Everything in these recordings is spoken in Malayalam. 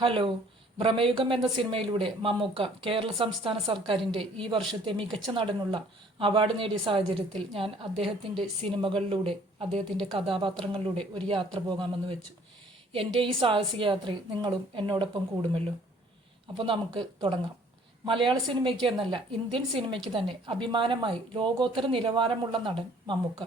ഹലോ. ഭ്രമയുഗം എന്ന സിനിമയിലൂടെ മമ്മൂക്ക കേരള സംസ്ഥാന സർക്കാരിൻ്റെ ഈ വർഷത്തെ മികച്ച നടനുള്ള അവാർഡ് നേടിയ സാഹചര്യത്തിൽ ഞാൻ അദ്ദേഹത്തിൻ്റെ സിനിമകളിലൂടെ അദ്ദേഹത്തിൻ്റെ കഥാപാത്രങ്ങളിലൂടെ ഒരു യാത്ര പോകാമെന്ന് വെച്ചു. എൻ്റെ ഈ സാഹസിക യാത്രയിൽ നിങ്ങളും എന്നോടൊപ്പം കൂടുമല്ലോ. അപ്പോൾ നമുക്ക് തുടങ്ങാം. മലയാള സിനിമയ്ക്ക് എന്നല്ല, ഇന്ത്യൻ സിനിമയ്ക്ക് തന്നെ അഭിമാനമായി ലോകോത്തര നിലവാരമുള്ള നടൻ മമ്മൂക്ക.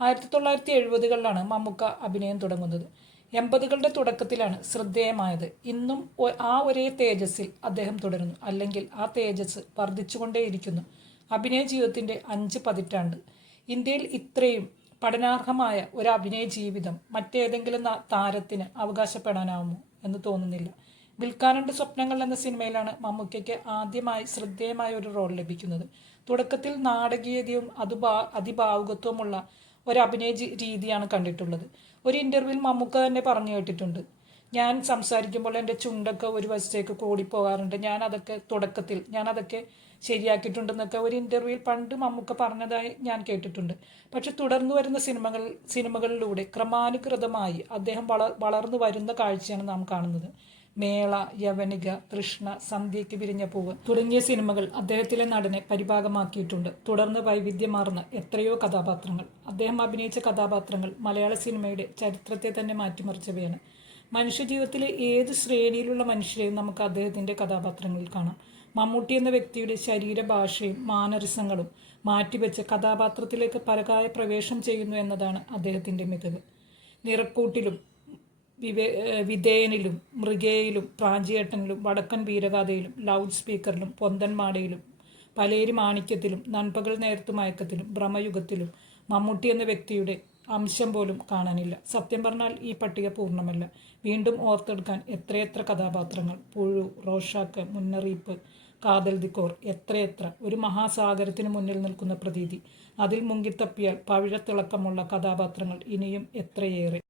1970കളിലാണ് മമ്മൂക്ക അഭിനയം തുടങ്ങുന്നത്. 80കളുടെ തുടക്കത്തിലാണ് ശ്രദ്ധേയമായത്. ഇന്നും ആ ഒരേ തേജസ്സിൽ അദ്ദേഹം തുടരുന്നു, അല്ലെങ്കിൽ ആ തേജസ് വർദ്ധിച്ചുകൊണ്ടേയിരിക്കുന്നു. അഭിനയ ജീവിതത്തിൻ്റെ 5 പതിറ്റാണ്ട്. ഇന്ത്യയിൽ ഇത്രയും പഠനാർഹമായ ഒരു അഭിനയ ജീവിതം മറ്റേതെങ്കിലും താരത്തിന് അവകാശപ്പെടാനാവുമോ എന്ന് തോന്നുന്നില്ല. വിൽക്കാനുണ്ട് സ്വപ്നങ്ങൾ എന്ന സിനിമയിലാണ് മമ്മൂക്കയ്ക്ക് ആദ്യമായി ശ്രദ്ധേയമായ ഒരു റോൾ ലഭിക്കുന്നത്. തുടക്കത്തിൽ നാടകീയതയും അതിഭാവുകത്വമുള്ള ഒരു അഭിനയ രീതിയാണ് കണ്ടിട്ടുള്ളത്. ഒരു ഇൻ്റർവ്യൂവിൽ മമ്മൂക്ക തന്നെ പറഞ്ഞു കേട്ടിട്ടുണ്ട്, ഞാൻ സംസാരിക്കുമ്പോൾ എൻ്റെ ചുണ്ടൊക്കെ ഒരു വശത്തേക്ക് കൂടിപ്പോകാറുണ്ട്, തുടക്കത്തിൽ ഞാനതൊക്കെ ശരിയാക്കിയിട്ടുണ്ടെന്നൊക്കെ ഒരു ഇൻ്റർവ്യൂവിൽ പണ്ട് മമ്മൂക്ക പറഞ്ഞതായി ഞാൻ കേട്ടിട്ടുണ്ട്. പക്ഷെ തുടർന്നു വരുന്ന സിനിമകളിലൂടെ ക്രമാനുഗതമായി അദ്ദേഹം വളർന്നു വരുന്ന കാഴ്ചയാണ് നാം കാണുന്നത്. മേള, യവനിക, തൃഷ്ണ, സന്ധ്യയ്ക്ക് വിരിഞ്ഞ പൂവ് തുടങ്ങിയ സിനിമകൾ അദ്ദേഹത്തിലെ നടനെ പരിഭാഗമാക്കിയിട്ടുണ്ട്. തുടർന്ന് വൈവിധ്യമാർന്ന എത്രയോ കഥാപാത്രങ്ങൾ. അദ്ദേഹം അഭിനയിച്ച കഥാപാത്രങ്ങൾ മലയാള സിനിമയുടെ ചരിത്രത്തെ തന്നെ മാറ്റിമറിച്ചവയാണ്. മനുഷ്യജീവിതത്തിലെ ഏത് ശ്രേണിയിലുള്ള മനുഷ്യരെയും നമുക്ക് അദ്ദേഹത്തിൻ്റെ കഥാപാത്രങ്ങളിൽ കാണാം. മമ്മൂട്ടി എന്ന വ്യക്തിയുടെ ശരീരഭാഷയും മാനറിസങ്ങളും മാറ്റിവെച്ച് കഥാപാത്രത്തിലേക്ക് പരകായ പ്രവേശം ചെയ്യുന്നു എന്നതാണ് അദ്ദേഹത്തിൻ്റെ മികവ്. നിറക്കൂട്ടിലും വിധേയനിലും മൃഗയിലും പ്രാഞ്ചിയേട്ടനിലും വടക്കൻ വീരഗാഥയിലും ലൗഡ് സ്പീക്കറിലും പൊന്തൻമാടയിലും പലേരി മാണിക്യത്തിലും നൻപകൽ നേരത്തു മയക്കത്തിലും ഭ്രമയുഗത്തിലും മമ്മൂട്ടി എന്ന വ്യക്തിയുടെ അംശം പോലും കാണാനില്ല. സത്യം പറഞ്ഞാൽ ഈ പട്ടിക പൂർണ്ണമല്ല. വീണ്ടും ഓർത്തെടുക്കാൻ എത്രയെത്ര കഥാപാത്രങ്ങൾ. പുഴു, റോഷാക്ക്, മുന്നറിയിപ്പ്, കാതൽ ദിക്കോർ, എത്രയെത്ര. ഒരു മഹാസാഗരത്തിന് മുന്നിൽ നിൽക്കുന്ന പ്രതീതി. അതിൽ മുങ്ങിത്തപ്പിയാൽ പവിഴത്തിളക്കമുള്ള കഥാപാത്രങ്ങൾ ഇനിയും എത്രയേറെ.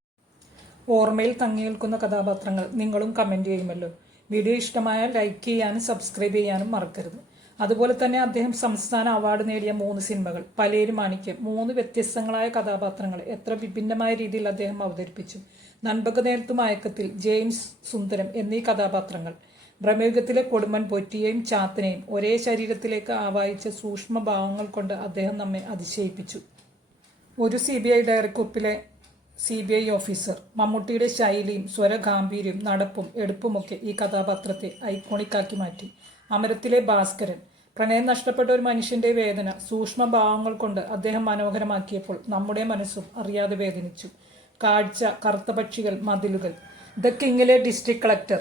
ഓർമ്മയിൽ തങ്ങി നിൽക്കുന്ന കഥാപാത്രങ്ങൾ നിങ്ങളും കമൻറ്റ് ചെയ്യുമല്ലോ. വീഡിയോ ഇഷ്ടമായാൽ ലൈക്ക് ചെയ്യാനും സബ്സ്ക്രൈബ് ചെയ്യാനും മറക്കരുത്. അതുപോലെ തന്നെ അദ്ദേഹം സംസ്ഥാന അവാർഡ് നേടിയ 3 സിനിമകൾ. പലേരി മാണിക്യം. 3 വ്യത്യസ്തങ്ങളായ കഥാപാത്രങ്ങൾ എത്ര വിഭിന്നമായ രീതിയിൽ അദ്ദേഹം അവതരിപ്പിച്ചു. നൻപക നേരത്തു മയക്കത്തിൽ ജെയിംസ് സുന്ദരം എന്നീ കഥാപാത്രങ്ങൾ. ഭ്രമയുഗത്തിലെ കൊടുമൺ പൊറ്റിയെയും ചാത്തനെയും ഒരേ ശരീരത്തിലേക്ക് ആവാഹിച്ച സൂക്ഷ്മഭാവങ്ങൾ കൊണ്ട് അദ്ദേഹം നമ്മെ അതിശയിപ്പിച്ചു. ഒരു CBI ഡയറിക്കുറിപ്പിലെ CBI ഓഫീസർ. മമ്മൂട്ടിയുടെ ശൈലിയും സ്വരഗാംഭീര്യവും നടപ്പും എടുപ്പുമൊക്കെ ഈ കഥാപാത്രത്തെ ഐക്കോണിക്കാക്കി മാറ്റി. അമരത്തിലെ ഭാസ്കരൻ. പ്രണയം നഷ്ടപ്പെട്ട ഒരു മനുഷ്യന്റെ വേദന സൂക്ഷ്മഭാവങ്ങൾ കൊണ്ട് അദ്ദേഹം മനോഹരമാക്കിയപ്പോൾ നമ്മുടെ മനസ്സും അറിയാതെ വേദനിച്ചു. കാഴ്ച, കറുത്ത പക്ഷികൾ, മതിലുകൾ. ദ കിങ്ങിലെ ഡിസ്ട്രിക്ട് കളക്ടർ.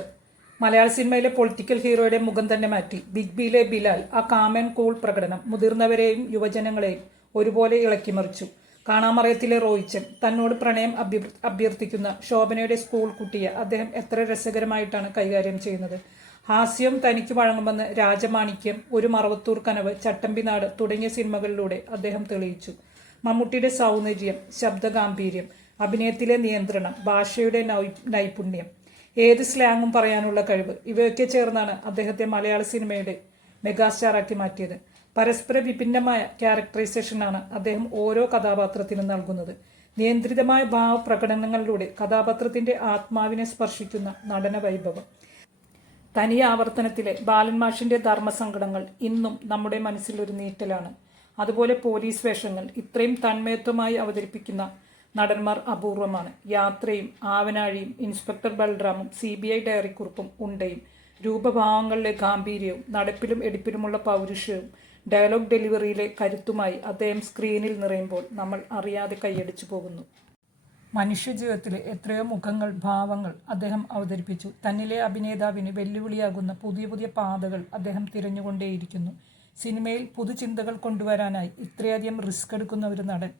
മലയാള സിനിമയിലെ പൊളിറ്റിക്കൽ ഹീറോയുടെ മുഖം തന്നെ മാറ്റി. ബിഗ് ബിയിലെ ബിലാൽ. ആ കാമൻ കൂൾ പ്രകടനം മുതിർന്നവരെയും യുവജനങ്ങളെയും ഒരുപോലെ ഇളക്കിമറിച്ചു. കാണാമറയത്തിലെ റോയിച്ചൻ. തന്നോട് പ്രണയം അഭ്യർത്ഥിക്കുന്ന ശോഭനയുടെ സ്കൂൾ കുട്ടിയെ അദ്ദേഹം എത്ര രസകരമായിട്ടാണ് കൈകാര്യം ചെയ്യുന്നത്. ഹാസ്യം തനിക്ക് വഴങ്ങുമെന്ന് രാജമാണിക്യം, ഒരു മറവത്തൂർ കനവ്, ചട്ടമ്പിനാട് തുടങ്ങിയ സിനിമകളിലൂടെ അദ്ദേഹം തെളിയിച്ചു. മമ്മൂട്ടിയുടെ സൗന്ദര്യം, ശബ്ദഗാംഭീര്യം, അഭിനയത്തിലെ നിയന്ത്രണം, ഭാഷയുടെ നൈപുണ്യം, ഏത് സ്ലാങ്ങും പറയാനുള്ള കഴിവ്, ഇവയൊക്കെ ചേർന്നാണ് അദ്ദേഹത്തെ മലയാള സിനിമയുടെ മെഗാസ്റ്റാറാക്കി മാറ്റിയത്. പരസ്പര വിഭിന്നമായ ക്യാരക്ടറൈസേഷനാണ് അദ്ദേഹം ഓരോ കഥാപാത്രത്തിനും നൽകുന്നത്. നിയന്ത്രിതമായ ഭാവപ്രകടനങ്ങളിലൂടെ കഥാപാത്രത്തിന്റെ ആത്മാവിനെ സ്പർശിക്കുന്ന നടന വൈഭവം. തനി ആവർത്തനത്തിലെ ബാലൻ മാഷിന്റെ ധർമ്മസങ്കടങ്ങൾ ഇന്നും നമ്മുടെ മനസ്സിലൊരു നീറ്റലാണ്. അതുപോലെ പോലീസ് വേഷങ്ങൾ ഇത്രയും തന്മയത്വമായി അവതരിപ്പിക്കുന്ന നടന്മാർ അപൂർവമാണ്. യാത്രയും ആവനാഴിയും ഇൻസ്പെക്ടർ ബൽറാമും CBI ഡയറിക്കുറിപ്പും ഉണ്ടയും രൂപഭാവങ്ങളിലെ ഗാംഭീര്യവും നടപ്പിലും എടുപ്പിലുമുള്ള പൗരുഷവും ഡയലോഗ് ഡെലിവറിയിലെ കരുത്തുമായി അദ്ദേഹം സ്ക്രീനിൽ നിറയുമ്പോൾ നമ്മൾ അറിയാതെ കൈയടിച്ചു പോകുന്നു. മനുഷ്യജീവിതത്തിലെ എത്രയോ മുഖങ്ങൾ, ഭാവങ്ങൾ അദ്ദേഹം അവതരിപ്പിച്ചു. തന്നിലെ അഭിനേതാവിന് വെല്ലുവിളിയാകുന്ന പുതിയ പുതിയ പാതകൾ അദ്ദേഹം തിരഞ്ഞുകൊണ്ടേയിരിക്കുന്നു. സിനിമയിൽ പുതുചിന്തകൾ കൊണ്ടുവരാനായി ഇത്രയധികം റിസ്ക് എടുക്കുന്ന ഒരു നടൻ.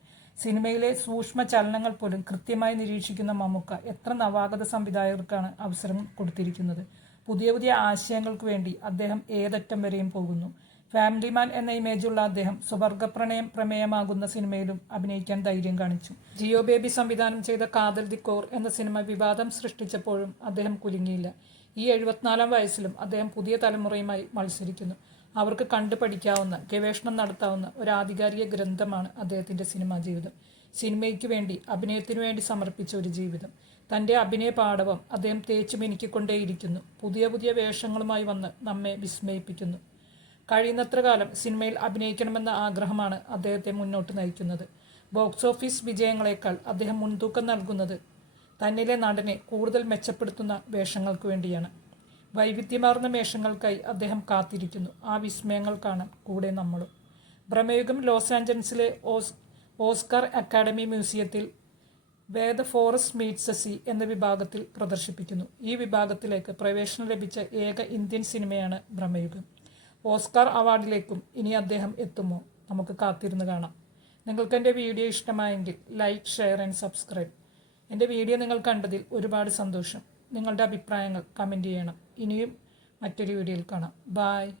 സിനിമയിലെ സൂക്ഷ്മ ചലനങ്ങൾ പോലും കൃത്യമായി നിരീക്ഷിക്കുന്ന മമ്മൂക്ക എത്ര നവാഗത സംവിധായകർക്കാണ് അവസരം കൊടുത്തിരിക്കുന്നത്. പുതിയ പുതിയ ആശയങ്ങൾക്ക് വേണ്ടി അദ്ദേഹം ഏതറ്റം വരെയും പോകുന്നു. ഫാമിലി മാൻ എന്ന ഇമേജുള്ള അദ്ദേഹം സ്വവർഗപ്രണയം പ്രമേയമാകുന്ന സിനിമയിലും അഭിനയിക്കാൻ ധൈര്യം കാണിച്ചു. ജിയോ ബേബി സംവിധാനം ചെയ്ത കാതൽ ദിക്കോർ എന്ന സിനിമ വിവാദം സൃഷ്ടിച്ചപ്പോഴും അദ്ദേഹം കുലുങ്ങിയില്ല. ഈ 74ാം വയസ്സിലും അദ്ദേഹം പുതിയ തലമുറയുമായി മത്സരിക്കുന്നു. അവർക്ക് കണ്ടുപഠിക്കാവുന്ന, ഗവേഷണം നടത്താവുന്ന ഒരു ആധികാരിക ഗ്രന്ഥമാണ് അദ്ദേഹത്തിൻ്റെ സിനിമാ ജീവിതം. സിനിമയ്ക്ക് വേണ്ടി, അഭിനയത്തിനു വേണ്ടി സമർപ്പിച്ച ഒരു ജീവിതം. തൻ്റെ അഭിനയ പാടവം അദ്ദേഹം തേച്ചു മിനുക്കിക്കൊണ്ടേയിരിക്കുന്നു. പുതിയ പുതിയ വേഷങ്ങളുമായി വന്ന് നമ്മെ വിസ്മയിപ്പിക്കുന്നു. കഴിയുന്നത്ര കാലം സിനിമയിൽ അഭിനയിക്കണമെന്ന ആഗ്രഹമാണ് അദ്ദേഹത്തെ മുന്നോട്ട് നയിക്കുന്നത്. ബോക്സ് ഓഫീസ് വിജയങ്ങളെക്കാൾ അദ്ദേഹം മുൻതൂക്കം നൽകുന്നത് തന്നിലെ നടനെ കൂടുതൽ മെച്ചപ്പെടുത്തുന്ന വേഷങ്ങൾക്ക് വേണ്ടിയാണ്. വൈവിധ്യമാർന്ന വേഷങ്ങൾക്കായി അദ്ദേഹം കാത്തിരിക്കുന്നു. ആ വിസ്മയങ്ങൾ കാണാൻ കൂടെ നമ്മളും. ഭ്രമയുഗം ലോസ് ആഞ്ചലസിലെ ഓസ്കാർ അക്കാദമി മ്യൂസിയത്തിൽ where the forest meets the sea എന്ന വിഭാഗത്തിൽ പ്രദർശിപ്പിക്കുന്നു. ഈ വിഭാഗത്തിലേക്ക് പ്രവേശനം ലഭിച്ച ഏക ഇന്ത്യൻ സിനിമയാണ് ഭ്രമയുഗം. ഓസ്കാർ അവാർഡിലേക്കും ഇനി അദ്ദേഹം എത്തുമോ? നമുക്ക് കാത്തിരുന്ന് കാണാം. നിങ്ങൾക്ക് എൻ്റെ വീഡിയോ ഇഷ്ടമായെങ്കിൽ ലൈക്ക്, ഷെയർ ആൻഡ് സബ്സ്ക്രൈബ്. എൻ്റെ വീഡിയോ നിങ്ങൾ കണ്ടതിൽ ഒരുപാട് സന്തോഷം. നിങ്ങളുടെ അഭിപ്രായങ്ങൾ കമൻറ്റ് ചെയ്യണം. ഇനിയും മറ്റൊരു വീഡിയോയിൽ കാണാം. ബൈ.